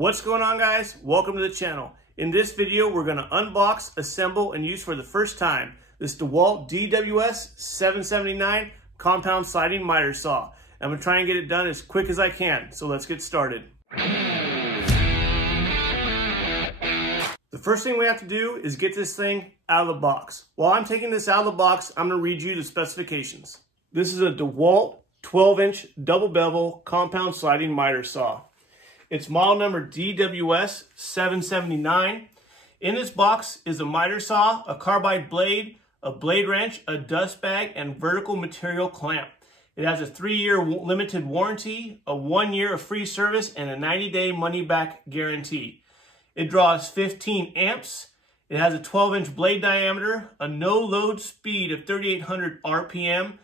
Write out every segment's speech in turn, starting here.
What's going on, guys? Welcome to the channel. In this video, we're going to unbox, assemble, and use for the first time this DeWalt DWS779 compound sliding miter saw. I'm going to try and get it done as quick as I can, so let's get started. The first thing we have to do is get this thing out of the box. While I'm taking this out of the box, I'm going to read you the specifications. This is a DeWalt 12-inch double bevel compound sliding miter saw. It's model number DWS779. In this box is a miter saw, a carbide blade, a blade wrench, a dust bag, and vertical material clamp. It has a 3-year limited warranty, a 1 year of free service, and a 90-day money-back guarantee. It draws 15 amps. It has a 12-inch blade diameter, a no-load speed of 3,800 RPM.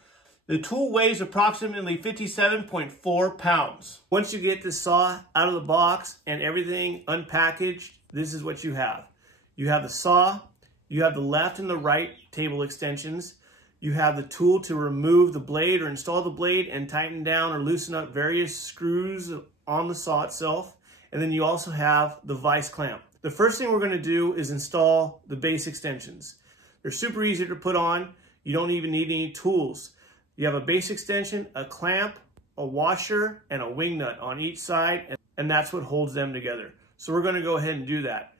The tool weighs approximately 57.4 pounds. Once you get this saw out of the box and everything unpackaged, this is what you have. You have the saw, you have the left and the right table extensions, you have the tool to remove the blade or install the blade and tighten down or loosen up various screws on the saw itself, and then you also have the vise clamp. The first thing we're going to do is install the base extensions. They're super easy to put on. You don't even need any tools. You have a base extension, a clamp, a washer, and a wing nut on each side, and that's what holds them together. So we're going to go ahead and do that.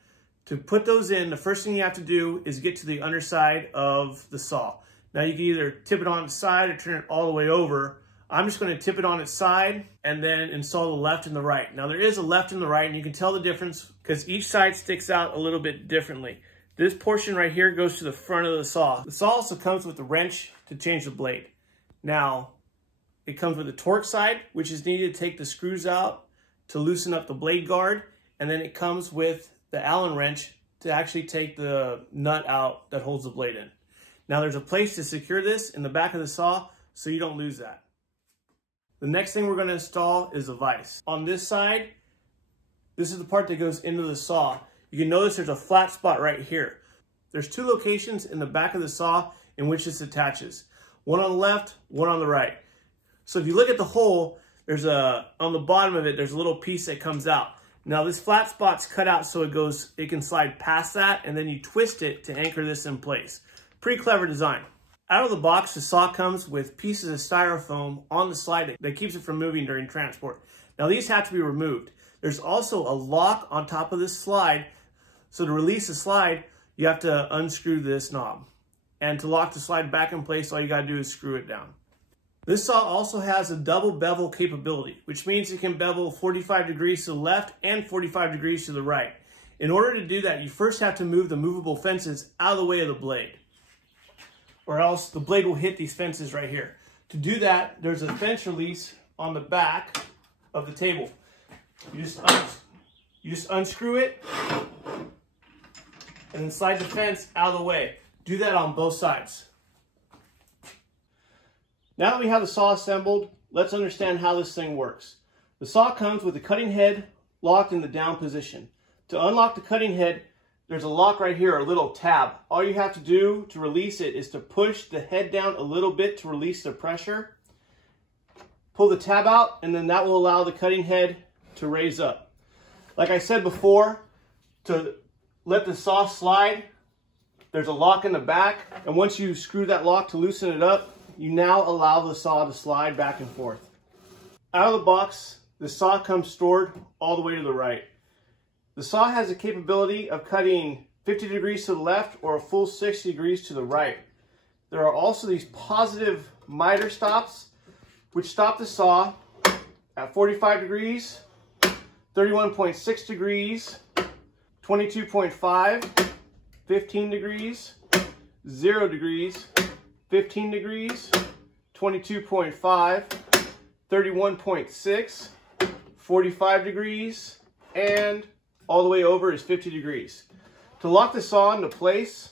To put those in, the first thing you have to do is get to the underside of the saw. Now you can either tip it on its side or turn it all the way over. I'm just going to tip it on its side and then install the left and the right. Now there is a left and the right, and you can tell the difference because each side sticks out a little bit differently. This portion right here goes to the front of the saw. The saw also comes with a wrench to change the blade. Now, it comes with a torque side, which is needed to take the screws out to loosen up the blade guard, and then it comes with the Allen wrench to actually take the nut out that holds the blade in. Now, there's a place to secure this in the back of the saw so you don't lose that. The next thing we're going to install is a vise. On this side, this is the part that goes into the saw. You can notice there's a flat spot right here. There's 2 locations in the back of the saw in which this attaches. One on the left, one on the right. So if you look at the hole, on the bottom of it, there's a little piece that comes out. Now this flat spot's cut out so it can slide past that, and then you twist it to anchor this in place. Pretty clever design. Out of the box, the saw comes with pieces of styrofoam on the slide that keeps it from moving during transport. Now these have to be removed. There's also a lock on top of this slide. So to release the slide, you have to unscrew this knob. And to lock the slide back in place, all you gotta do is screw it down. This saw also has a double bevel capability, which means it can bevel 45 degrees to the left and 45 degrees to the right. In order to do that, you first have to move the movable fences out of the way of the blade, or else the blade will hit these fences right here. To do that, there's a fence release on the back of the table. You just unscrew it and then slide the fence out of the way. Do that on both sides. Now that we have the saw assembled, let's understand how this thing works. The saw comes with the cutting head locked in the down position. To unlock the cutting head, there's a lock right here, a little tab. All you have to do to release it is to push the head down a little bit to release the pressure. Pull the tab out, and then that will allow the cutting head to raise up. Like I said before, to let the saw slide, there's a lock in the back, and once you screw that lock to loosen it up, you now allow the saw to slide back and forth. Out of the box, the saw comes stored all the way to the right. The saw has the capability of cutting 50 degrees to the left or a full 60 degrees to the right. There are also these positive miter stops, which stop the saw at 45 degrees, 31.6 degrees, 22.5, 15 degrees, 0 degrees, 15 degrees, 22.5, 31.6, 45 degrees, and all the way over is 50 degrees. To lock the saw into place,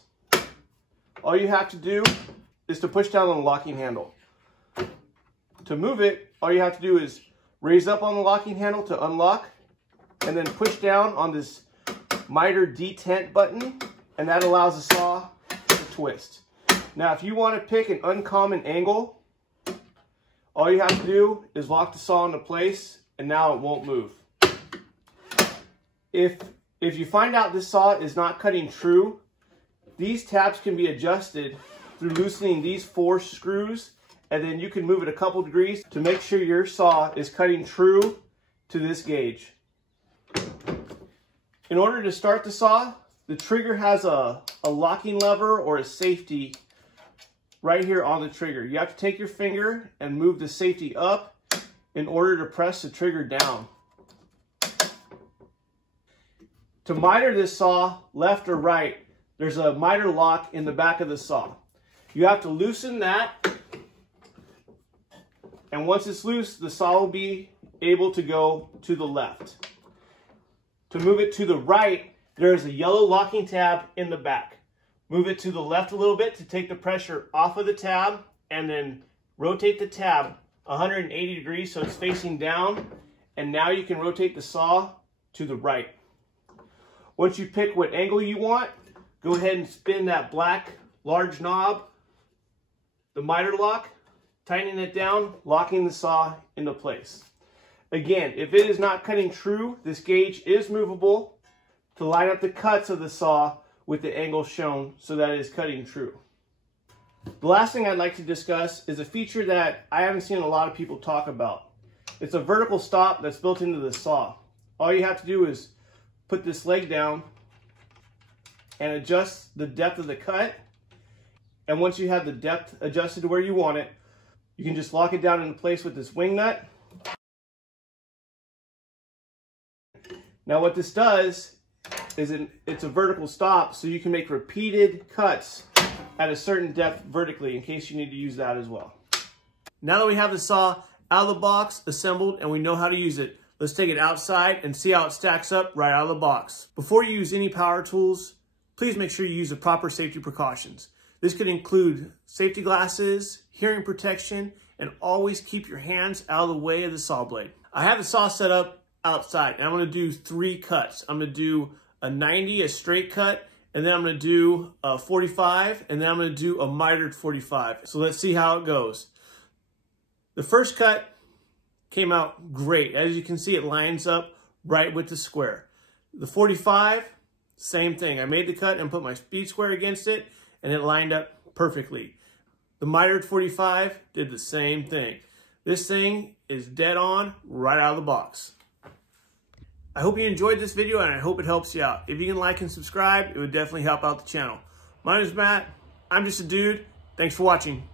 all you have to do is to push down on the locking handle. To move it, all you have to do is raise up on the locking handle to unlock, and then push down on this miter detent button, and that allows the saw to twist. Now, if you want to pick an uncommon angle, All you have to do is lock the saw into place, and now it won't move. If you find out this saw is not cutting true, these tabs can be adjusted through loosening these 4 screws, and then you can move it a couple degrees to make sure your saw is cutting true to this gauge. In order to start the saw, the trigger has a locking lever or a safety right here on the trigger. You have to take your finger and move the safety up in order to press the trigger down. To miter this saw, left or right, there's a miter lock in the back of the saw. You have to loosen that, and once it's loose, the saw will be able to go to the left. To move it to the right, there's a yellow locking tab in the back. Move it to the left a little bit to take the pressure off of the tab, and then rotate the tab 180 degrees so it's facing down, and now you can rotate the saw to the right. Once you pick what angle you want, go ahead and spin that black large knob, the miter lock, tightening it down, locking the saw into place. Again, if it is not cutting true, this gauge is movable to line up the cuts of the saw with the angle shown so that it is cutting true. The last thing I'd like to discuss is a feature that I haven't seen a lot of people talk about. It's a vertical stop that's built into the saw. All you have to do is put this leg down and adjust the depth of the cut. And once you have the depth adjusted to where you want it, you can just lock it down into place with this wing nut. Now what this does is it's a vertical stop, so you can make repeated cuts at a certain depth vertically in case you need to use that as well. Now that we have the saw out of the box, assembled, and we know how to use it, let's take it outside and see how it stacks up right out of the box. Before you use any power tools, please make sure you use the proper safety precautions. This could include safety glasses, hearing protection, and always keep your hands out of the way of the saw blade. I have the saw set up outside, and I'm going to do 3 cuts. I'm going to do a 90, a straight cut, and then I'm going to do a 45, and then I'm going to do a mitered 45. So let's see how it goes. The first cut came out great. As you can see, it lines up right with the square. The 45, same thing. I made the cut and put my speed square against it, and it lined up perfectly. The mitered 45 did the same thing. This thing is dead on right out of the box. I hope you enjoyed this video, and I hope it helps you out. If you can like and subscribe, it would definitely help out the channel. My name is Matt. I'm just a dude. Thanks for watching.